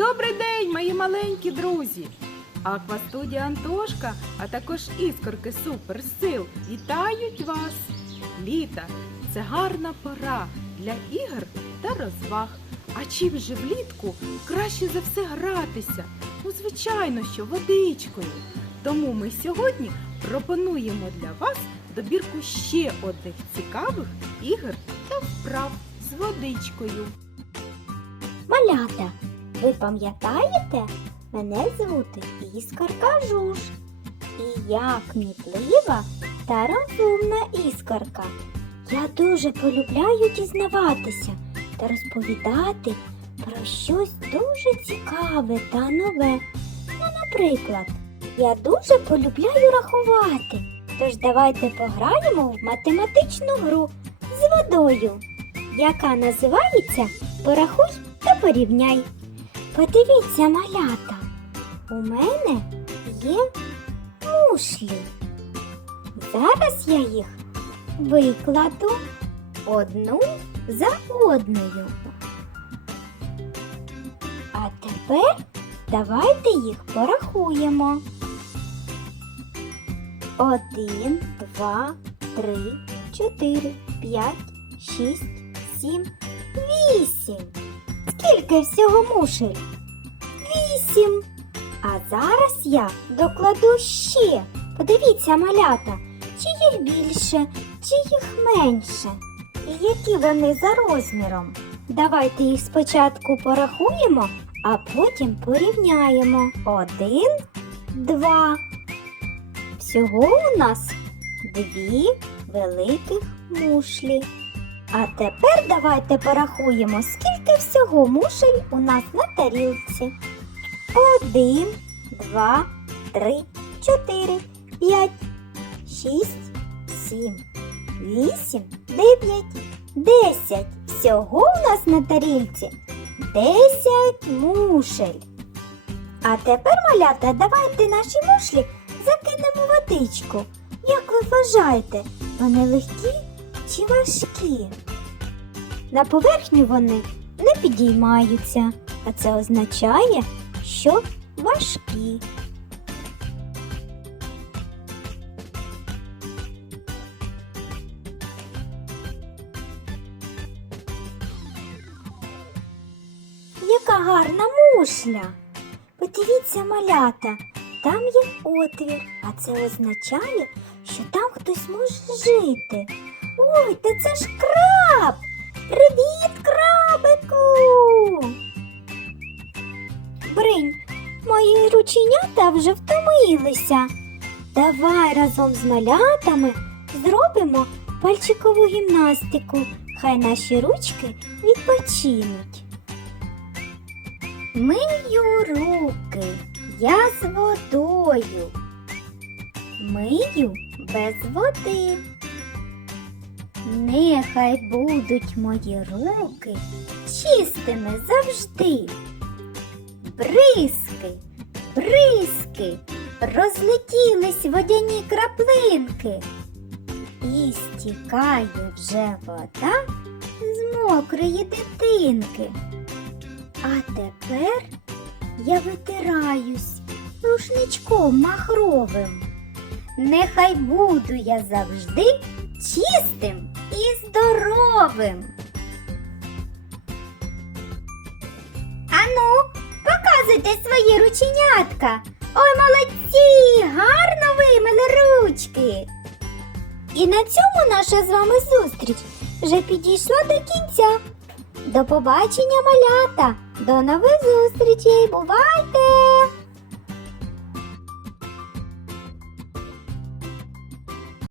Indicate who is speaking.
Speaker 1: Добрий день, мої маленькі друзі! Аквастудія Антошка, а також іскорки Суперсил вітають вас! Літа це гарна пора для ігор та розваг. А чим же влітку краще за все гратися? Ну, звичайно, що водичкою. Тому ми сьогодні пропонуємо для вас добірку ще одних цікавих ігор та вправ з водичкою.
Speaker 2: Малята, ви пам'ятаєте? Мене звути Іскорка Жуж. І я кмітлива та розумна іскорка. Я дуже полюбляю дізнаватися та розповідати про щось дуже цікаве та нове. Ну, наприклад, я дуже полюбляю рахувати. Тож давайте пограємо в математичну гру з водою, яка називається Порахуй та порівняй. Подивіться, малята, у мене є мушлі. Зараз я їх викладу одну за одною. А тепер давайте їх порахуємо. Один, два, три, чотири, п'ять, шість, сім, вісім. Скільки всього мушель? Вісім. А зараз я докладу ще. Подивіться, малята, чи їх більше, чи їх менше. І які вони за розміром. Давайте їх спочатку порахуємо, а потім порівняємо. Один, два. Всього у нас дві великих мушлі. А тепер давайте порахуємо, скільки всього мушель у нас на тарілці. Один, два, три, чотири, п'ять, шість, сім, вісім, дев'ять, десять. Всього у нас на тарілці десять мушель. А тепер, малята, давайте наші мушлі закинемо водичку. Як ви вважаєте, вони легкі чи важкі? На поверхню вони не підіймаються, а це означає, що важкі. Яка гарна мушля. Подивіться, малята, там є отвір, а це означає, що там хтось може жити. Ой, та це ж краб! Привіт, крабику! Бринь, мої рученята вже втомилися. Давай разом з малятами зробимо пальчикову гімнастику. Хай наші ручки відпочинуть. Мию руки я з водою. Мию без води. Нехай будуть мої руки чистими завжди. Бризки, бризки, розлетілись водяні краплинки. І стікає вже вода з мокрої дитинки. А тепер я витираюсь рушничком махровим. Нехай буду я завжди чистим і здоровим. Ану, показуйте свої рученятка. Ой, молодці! Гарно вимили ручки. І на цьому наша з вами зустріч вже підійшла до кінця. До побачення, малята! До нових зустрічей! Бувайте!